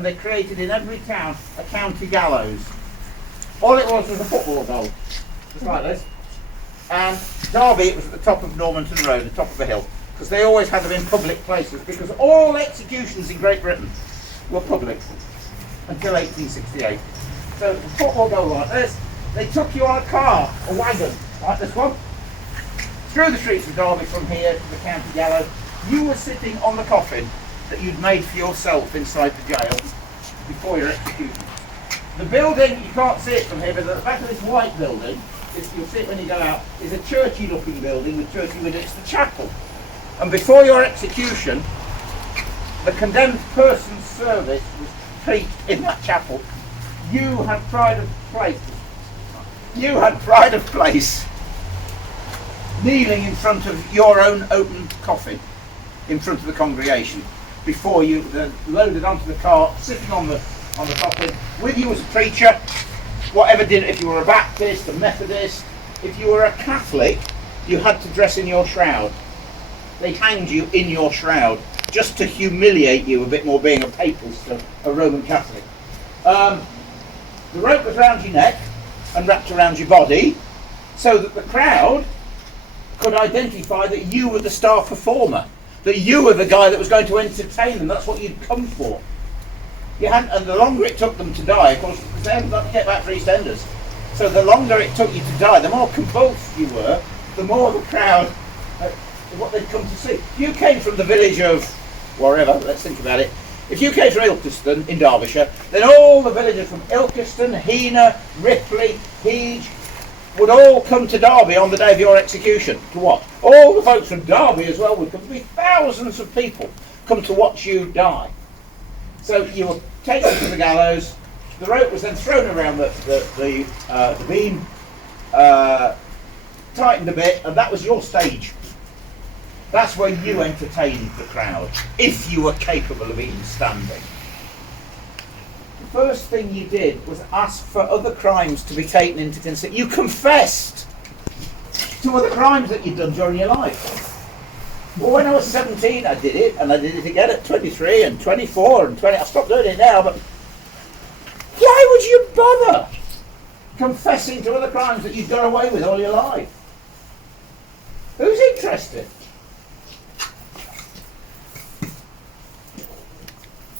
and they created in every town a county gallows. All it was a football goal, just like this. And Derby, it was at the top of Normanton Road, the top of a hill, because they always had them in public places, because all executions in Great Britain were public until 1868. So the football goal like this, they took you on a car, a wagon, like this one, through the streets of Derby from here to the county gallows. You were sitting on the coffin that you'd made for yourself inside the jail before your execution. The building, you can't see it from here, but at the back of this white building, you'll see it when you go out, is a churchy looking building with churchy windows. It's the chapel. And before your execution, the condemned person's service was preached in that chapel. You had pride of place. You had pride of place, kneeling in front of your own open coffin, in front of the congregation, before you then loaded onto the cart, sitting on the coffin. With you was a preacher, whatever did it. If you were a Baptist, a Methodist, if you were a Catholic, you had to dress in your shroud. They hanged you in your shroud, just to humiliate you a bit more, being a papist, a Roman Catholic. The rope was round your neck and wrapped around your body, so that the crowd could identify that you were the star performer, that you were the guy that was going to entertain them. That's what you'd come for. And the longer it took them to die, of course, because they hadn't got to get back for EastEnders, so the longer it took you to die, the more convulsed you were, the more the crowd, what they'd come to see. If you came from the village of wherever, let's think about it, if you came from Ilkeston in Derbyshire, then all the villagers from Ilkeston, Heanor, Ripley, Hege would all come to Derby on the day of your execution. To what? All the folks from Derby as well would come. There'd be thousands of people come to watch you die. So you were taken to the gallows. The rope was then thrown around the beam, tightened a bit, and that was your stage. That's where you entertained the crowd, if you were capable of even standing. The first thing you did was ask for other crimes to be taken into consideration. You confessed to other crimes that you'd done during your life. Well, when I was 17, I did it, and I did it again at 23 and 24 and 20. I stopped doing it now, but why would you bother confessing to other crimes that you've done away with all your life? Who's interested?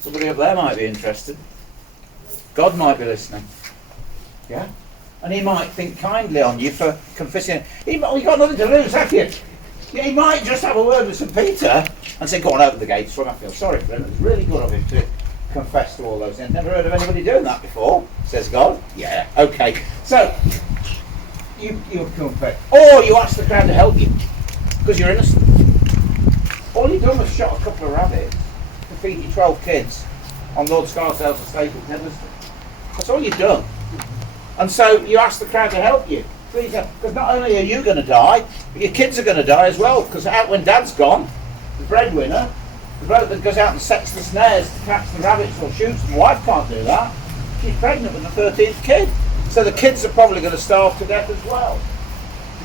Somebody up there might be interested. God might be listening. Yeah? And he might think kindly on you for confessing. You've got nothing to lose, have you? Yeah, he might just have a word with St. Peter and say, go on, open the gates for him. I feel sorry for him. It's really good of him to confess to all those things. Never heard of anybody doing that before, says God. Yeah, okay. So, you confess. Or you ask the crowd to help you, because you're innocent. All you've done was shot a couple of rabbits to feed your 12 kids on Lord Scarsdale's estate at Nedleston. That's all you've done. And so you ask the crowd to help you. Please, because not only are you going to die, but your kids are going to die as well. Because out when Dad's gone, the breadwinner, the bloke that goes out and sets the snares to catch the rabbits or shoots them, wife can't do that. She's pregnant with the 13th kid. So the kids are probably going to starve to death as well.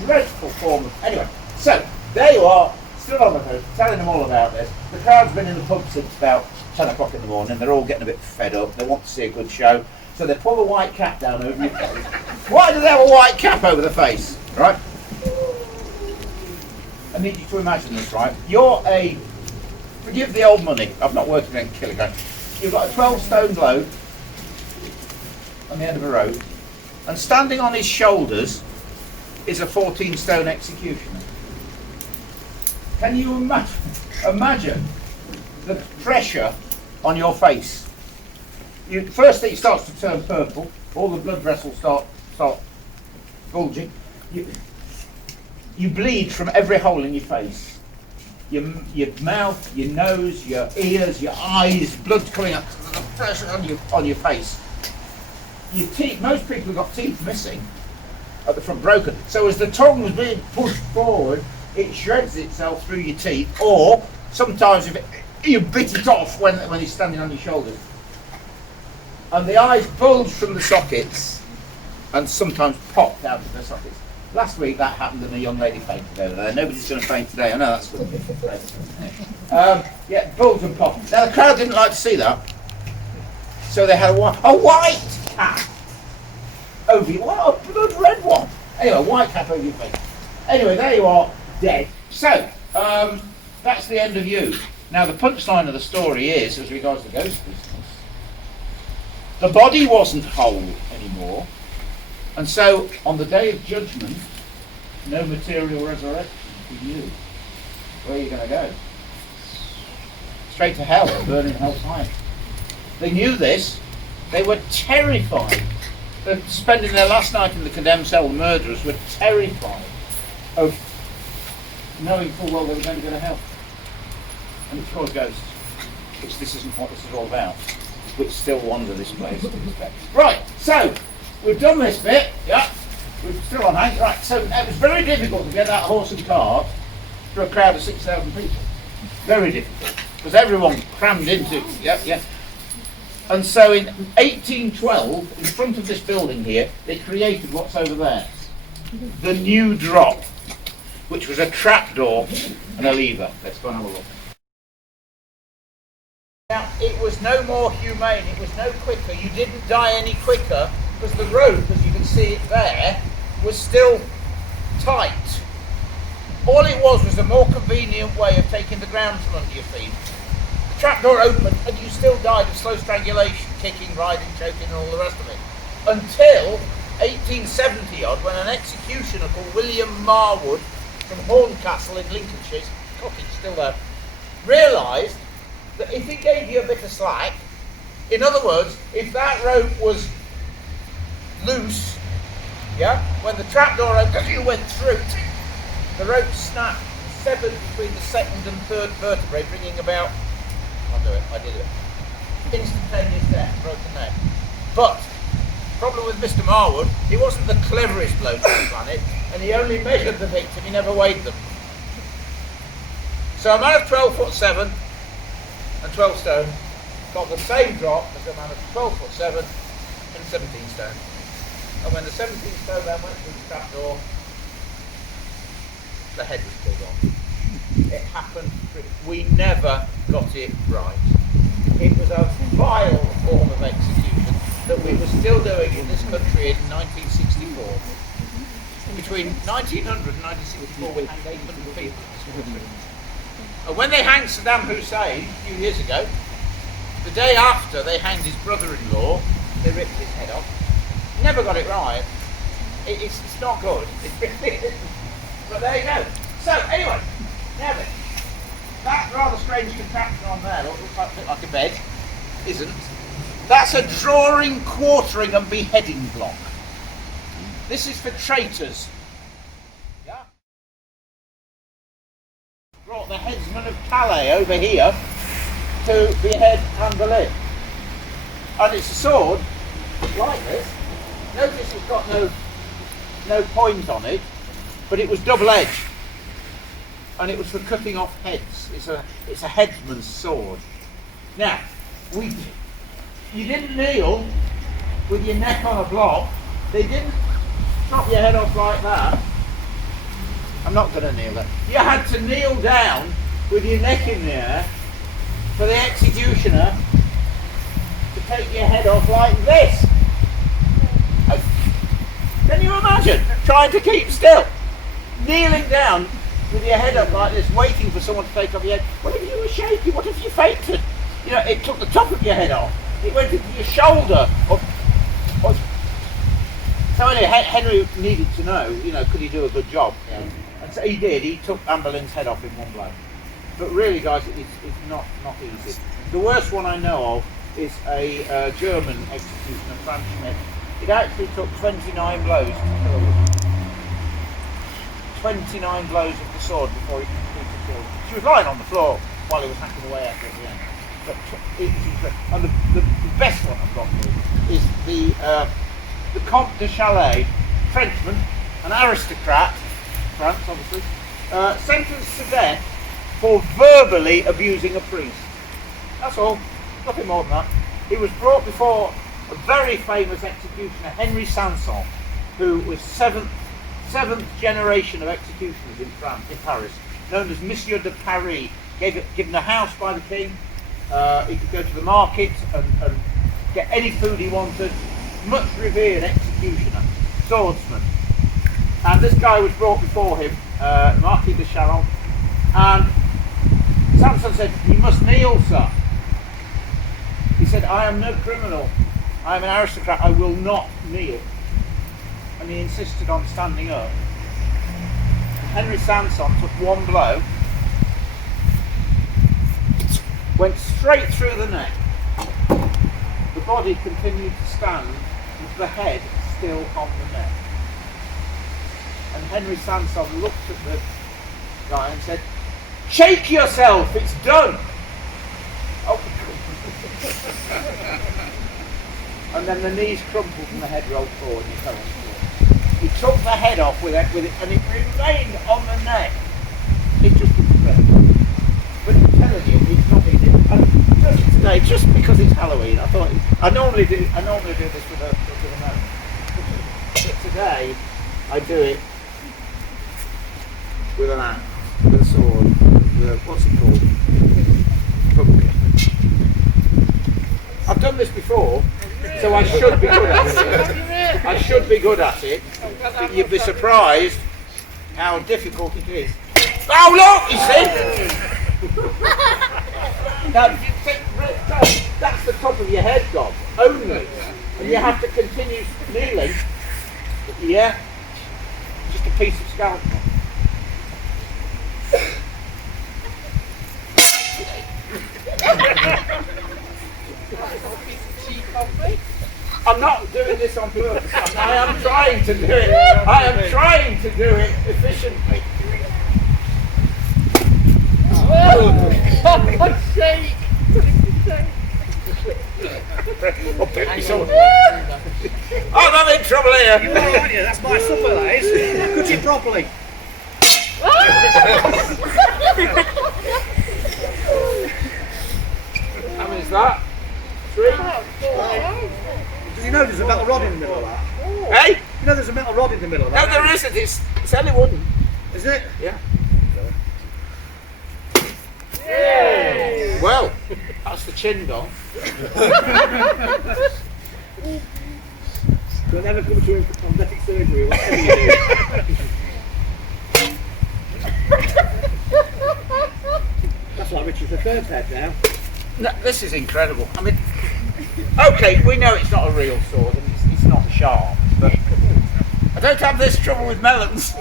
Dreadful form of... Anyway, so there you are, still on the hook, telling them all about this. The crowd's been in the pub since about 10 o'clock in the morning. They're all getting a bit fed up. They want to see a good show. So they pull a white cap down over your face. Why do they have a white cap over the face? Right? I need you to imagine this, right? You're a... Forgive the old money. I've not worked in kilograms. You've got a 12-stone bloke on the end of a rope, and standing on his shoulders is a 14-stone executioner. Can you imagine the pressure on your face? First thing, it starts to turn purple. All the blood vessels start bulging. You bleed from every hole in your face. Your mouth, your nose, your ears, your eyes, blood coming up, the pressure on your face. Your teeth. Most people have got teeth missing at the front, broken. So as the tongue was being pushed forward, it shreds itself through your teeth. Or sometimes if you bit it off when he's standing on your shoulders. And the eyes bulge from the sockets and sometimes popped out of their sockets. Last week that happened and a young lady fainted over there. Nobody's going to faint today. I know that's good. Yeah, bulge and pop. Now the crowd didn't like to see that. So they had a white cap over you. What a blood red one. Anyway, white cap over your face. Anyway, there you are, dead. So, that's the end of you. Now, the punchline of the story is, as regards the ghost business, the body wasn't whole anymore, and so on the day of judgment, no material resurrection for you. Where are you going to go? Straight to hell, burning hellfire. They knew this. They were terrified. They're spending their last night in the condemned cell. The murderers were terrified of knowing full well they were going to go to hell. And it's called ghosts, which this isn't what this is all about, which still wander this place. Right, so we've done this bit, yeah, we're still on hand. Right, so it was very difficult to get that horse and cart for a crowd of 6,000 people. Very difficult, because everyone crammed into, yeah. And so in 1812, in front of this building here, they created what's over there, the New Drop, which was a trapdoor and a lever. Let's go and have a look. Now, it was no more humane, it was no quicker, you didn't die any quicker, because the rope, as you can see it there, was still tight. All it was a more convenient way of taking the ground from under your feet. The trapdoor opened and you still died of slow strangulation, kicking, riding, choking and all the rest of it. Until 1870 odd, when an executioner called William Marwood from Horncastle in Lincolnshire, cottage still there, realised that if he gave you a bit of slack, in other words, if that rope was loose, yeah, when the trapdoor opened, you went through, the rope snapped, severed between the second and third vertebrae, bringing about, I did it, instantaneous death, broken neck. But, problem with Mr. Marwood, he wasn't the cleverest bloke on the planet, and he only measured the victim, he never weighed them. So a man of 12'7" and 12 stone got the same drop as a man of 12'7" and 17 stone. And when the 17 stone man went through the trapdoor, the head was pulled off. It happened. We never got it right. It was a vile form of execution that we were still doing in this country in 1964. Between 1900 and 1964, we hanged 800 people in this country. And when they hanged Saddam Hussein a few years ago, the day after they hanged his brother-in-law, they ripped his head off. Never got it right. It's not good. But there you go. So anyway, now then, that rather strange contraption on there, looks like a bed, isn't. That's a drawing, quartering and beheading block. This is for traitors. Yeah. Brought the headsman of Calais over here to behead Anne Boleyn. And it's a sword like this. Notice it's got no point on it, but it was double-edged, and it was for cutting off heads. It's a headsman's sword. Now, you didn't kneel with your neck on a block. They didn't chop your head off like that. I'm not going to kneel there. You had to kneel down with your neck in the air for the executioner to take your head off like this. Can you imagine trying to keep still? Kneeling down with your head up like this, waiting for someone to take off your head. What if you were shaky? What if you fainted? You know, it took the top of your head off. It went into your shoulder. So anyway, Henry needed to know, you know, could he do a good job? Yeah. And so he did. He took Anne Boleyn's head off in one blow. But really, guys, it's not easy. The worst one I know of is a German executioner, Franz Schmidt. It actually took 29 blows to kill him. 29 blows of the sword before he completely killed her. She was lying on the floor while he was hacking away at her at the end. But and the best one I've got for you is the Comte de Chalais, Frenchman, an aristocrat, France obviously, sentenced to death for verbally abusing a priest. That's all, nothing more than that. He was brought before a very famous executioner, Henry Sanson, who was seventh generation of executioners in France, in Paris, known as Monsieur de Paris. Given a house by the king, he could go to the market and get any food he wanted. Much revered executioner, swordsman. And this guy was brought before him, Marquis de Charon, and Samson said, "You must kneel, sir." He said, "I am no criminal. I am an aristocrat. I will not kneel." And he insisted on standing up. Henry Sanson took one blow, went straight through the neck. The body continued to stand with the head still on the neck. And Henry Sanson looked at the guy and said, "Shake yourself, it's done." Oh. And then the knees crumpled and the head rolled forward and he fell on the floor. He took the head off with it and it remained on the neck. It's just incredible. But I'm telling you, it's not easy. And just today, just because it's Halloween, I thought I normally do this with a knife. But today I do it with an axe, with a sword, with a, what's it called? Pumpkin. I've done this before, so I should be good at it. I should be good at it. But you'd be surprised how difficult it is. Oh look, you see? Now, you think, that's the top of your head, Dom, only. And you have to continue kneeling. Yeah? Just a piece of scalp. I'm not doing this on purpose. I am trying to do it. I am trying to do it efficiently. Oh, God's sake! I'm having trouble here. You are, aren't you? That's my supper, that is. Cut it properly. How many is that? 3? Did you know there's a metal rod in the middle of that? Hey? You know there's a metal rod in the middle of No, that? there isn't. It's only wooden. Is it? Yeah. Well, that's the chin gone. You'll never come to cosmetic surgery, whatever you do. That's like Richard III's head now. No, this is incredible. I mean, okay, we know it's not a real sword and it's not sharp, but I don't have this trouble with melons.